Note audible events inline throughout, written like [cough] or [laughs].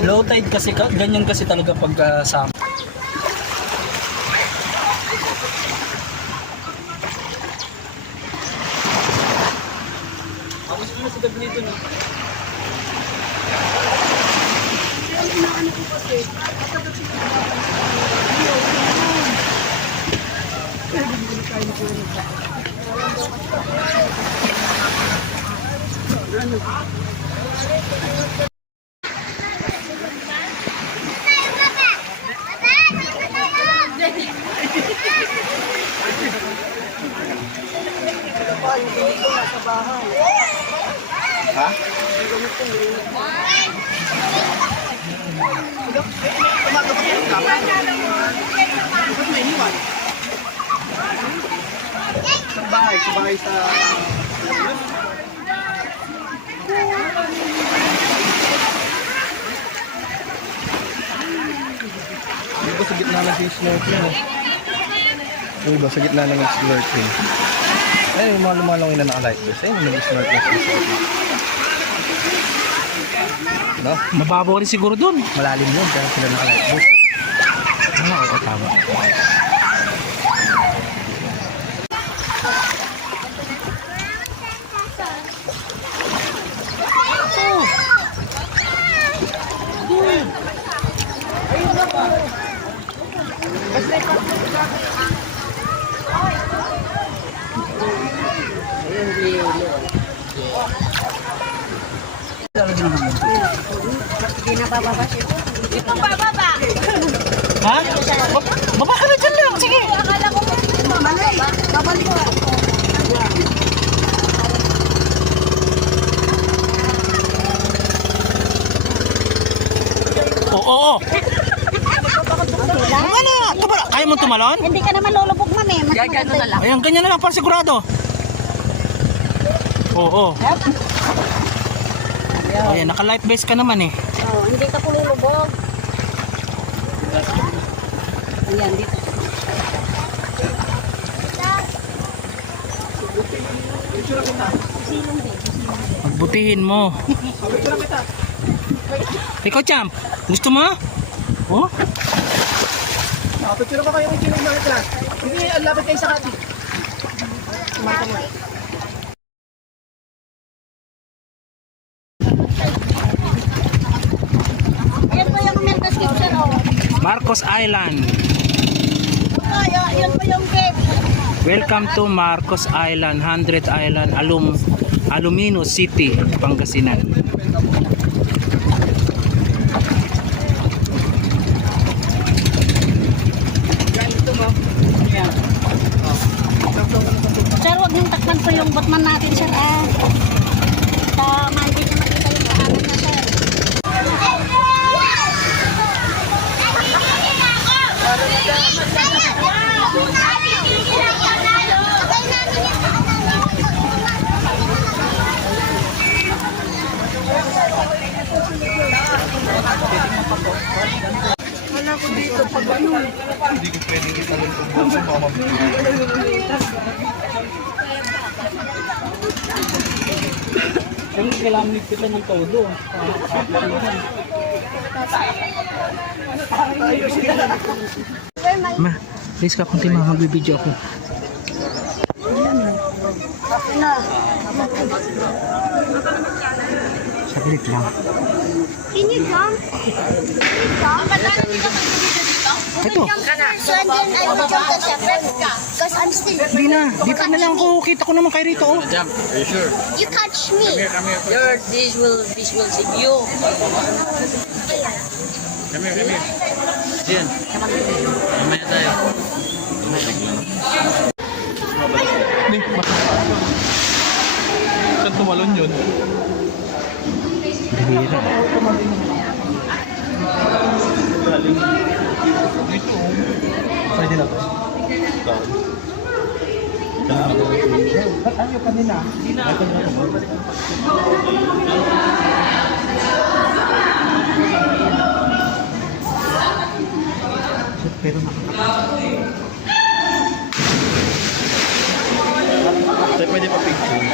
Low tide kasi, ka- ganyan kasi talaga pag uh, summer. Ako sila sa gabi nito no? Pa, Sa bahay, sa bahay sa... Di ba sa gitna ng snorkeling eh? Di ba sa gitna ng snorkeling? Ay, yung mga lumalawin na naka-light vest. Ayun, nag-snorkeling sa snorkeling. No? Mababaw rin siguro dun. Malalim yun, kaya sila naka-light vest. Ah, oo, tama. Hindi na bababa siya. Ha? Ba- Baba ka na dyan lang, sige. Mali! Babalik ka. Oo, oo. Ano? Kaya mo tumalon? Hindi ka naman lulubog man eh. Mas maganda na lang. Ayan, ganyan na lang para sigurado. Oo. Ayan, naka-life vest ka naman eh. Oh, hindi ka po lulubog. Ayan, dito. Magbutihin mo. [laughs] Ikaw, champ. Gusto mo? Oh? Ah, picture ba kayo ng kinong mga class? Hindi, ang lapit kayo sa kati. Ayan po yung comment description, oh. Marcos Island. Ay, oh, yun po yung gate. Welcome to Marcos Island, 100 Island, Alum Alumino City, Pangasinan. Sir, huwag niyong takpan po yung botman natin, sir, ah. Tama, hindi niya makita yung kahanan na, sir. Wala ko dito pag ano. Hindi ko pwedeng italon kung buwan sa mga Kaya kailangan nagpita ng todo. Ma, please ka kunti ma, magbibideo ako. Na. Saglit lang. Can you jump? Jump? Ito, So and then I will jump the separate because I'm still. hindi na. Dito na lang ako. Kita ko naman kay Rito. Oh. You catch me. Your this will this will save you. Jen, mamaya tayo. Saan tumalon yun? Bihira. Pwede na ba? Ba't ayaw kanina? Pero Tayo pwede pa picture.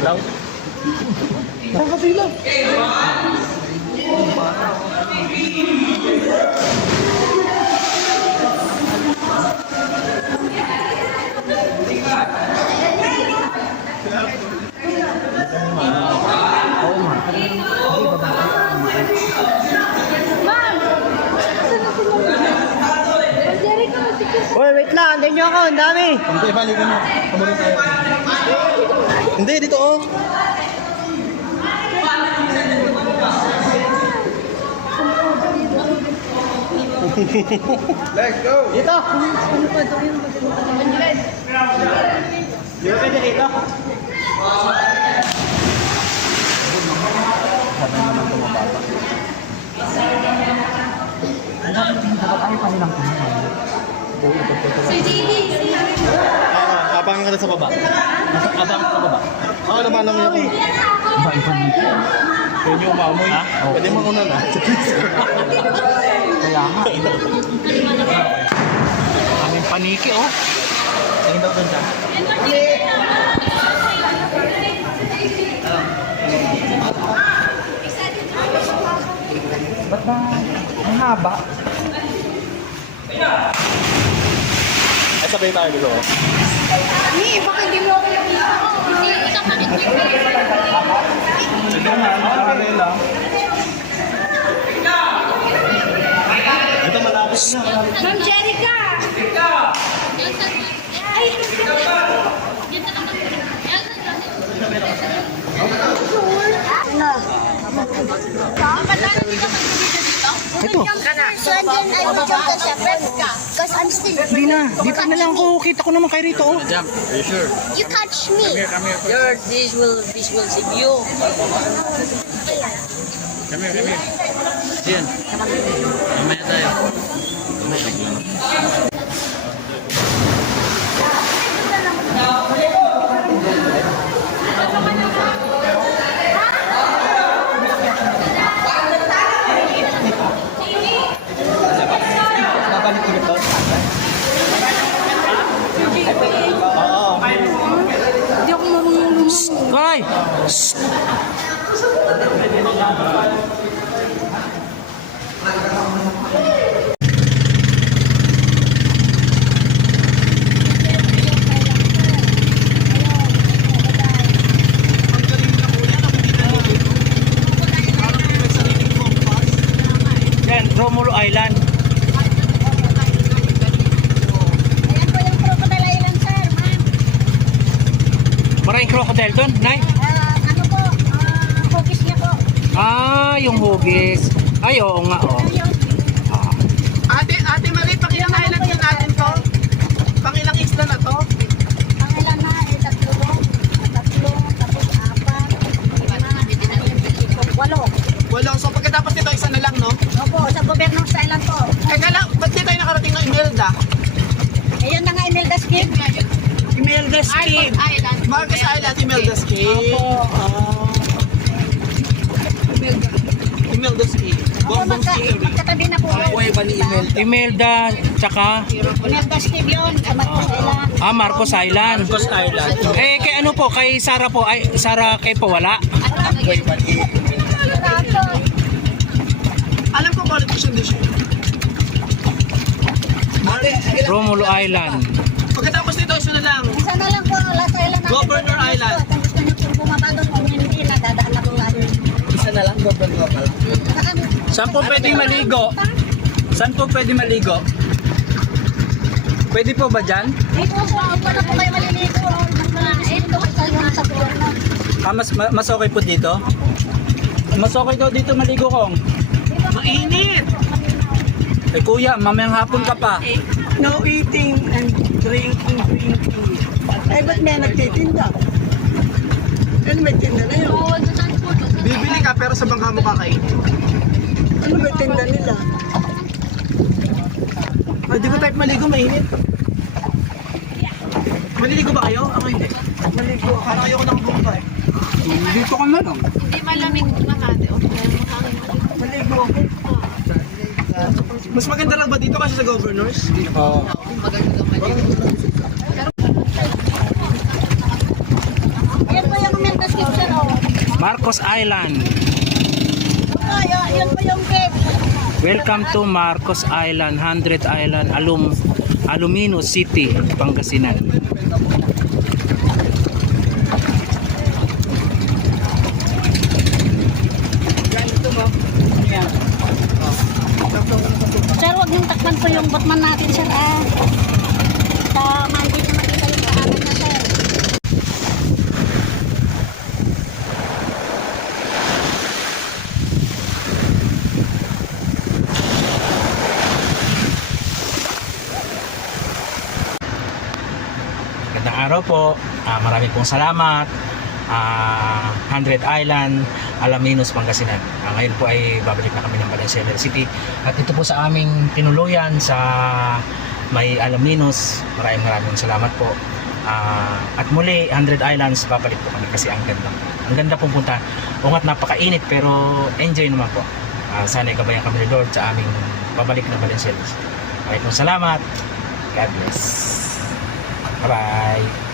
ilaw? Nakakapila. Uy, wait lang. Andan nyo ako. Ang dami. Hindi, balikan mo. Kamunin tayo. Hindi, dito oh. Let's go! Dito. Dito ka dito. Ah, abangan ka na sa baba. Ka sa baba. Ako naman lang yung... Yun yung umamoy. Ha? Pwede mo una na. [laughs] Nga. Aming paniki oh. Tingin daw doon siya. Ba't ba? Ang haba. Ay, sabay tayo dito. oh. Hindi, baka hindi mo ako nakita. Hindi, ikaw Ito na, parallel lang. Ito malapit Ma'am Jerica! Ay, Ano? Ito. So, and then I will jump the shepherd because I'm still Hindi na. Dito na lang ako. Kita ko naman kay Rito oh. Jump. Are you sure? You catch me. Your, this will, this will save you. Come here, come here. Diyan. Mamaya tayo. Babalik ulit doon. Hindi ako marunong lumangoy. Ay! Yan, Romulo Island. Ayan po yung crocodile island, sir, ma'am. Doon, Nay. Ah, ano po, ah, focus niya po. Ah, yung hugis. Ay, oo nga, oh. Ayun. Ah. Ate, ate Marie, pakilang island yun natin to. Pangilang isla na to. Ang ilan na, eh, tatlo. Tatlo, tapos apat, lima, walo. Walo. So pagkatapos nito, isa na lang, no? Opo, sa gobyernong sa island po. Eh, kala, ba't di tayo nakarating ng Imelda? Ayun na nga, Imelda's Cave. Imelda's Cave. Marcos Island, Imelda's Cave. Ah. Imelda's Cave. Opo, Bongbong magka, Cave. magkatabi na po. Uy, bali Imelda. Imelda, tsaka Imelda's Cave yun, sa Marcos Island. ah, Marcos Island. Marcos Island. Eh, kay ano po, kay Sara po, ay, Sara kay po wala. Uy, mali. Alam ko politician din siya. Ate, Romulo Island. Saan po pwede maligo? Saan po pwede maligo? Pwede po ba dyan? dito po, na po kayo maliligo. Mas malinis dito kaysa yung sa gobyerno. Ah, mas, ma- mas okay po dito? Mas okay daw dito maligo kong. Mainit! Eh kuya, mamayang hapon ka pa. No eating and drinking, drinking. Ay, ba't may nagtitinda? Ano may tinda na yun? Bibili ka pero sa bangka mo kakainin. Ano may tinda nila? Pwede ba tayo maligo mainit? Maliligo ba kayo? Ako hindi. Maligo. Parang ayoko nakabumba eh. Dito ka na lang. Maligo ako. Mas maganda lang ba dito kasi sa governors? Oo. Cave, sir, oh. Marcos Island. Ay, ah, yun po yung cave. Welcome to Marcos Island, 100 Island, Alum Alumino City, Pangasinan. Sir, huwag niyong takpan po yung Batman natin, sir, ah. Tama, hindi niyo makita yung daanan na, sir. Magandang araw po. Ah, marami pong salamat. Ah, 100 Island, Alaminos, Pangasinan. Ah, ngayon po ay babalik na kami ng Valenzuela City. At ito po sa aming tinuluyan sa may Alaminos. Maraming maraming salamat po. Ah, at muli, 100 Islands, babalik po kami kasi ang ganda. Ang ganda pong punta. O napakainit pero enjoy naman po. Ah, sana'y gabayan kami ni Lord sa aming babalik na Valenzuela City. Maraming salamat. God bless. 拜拜。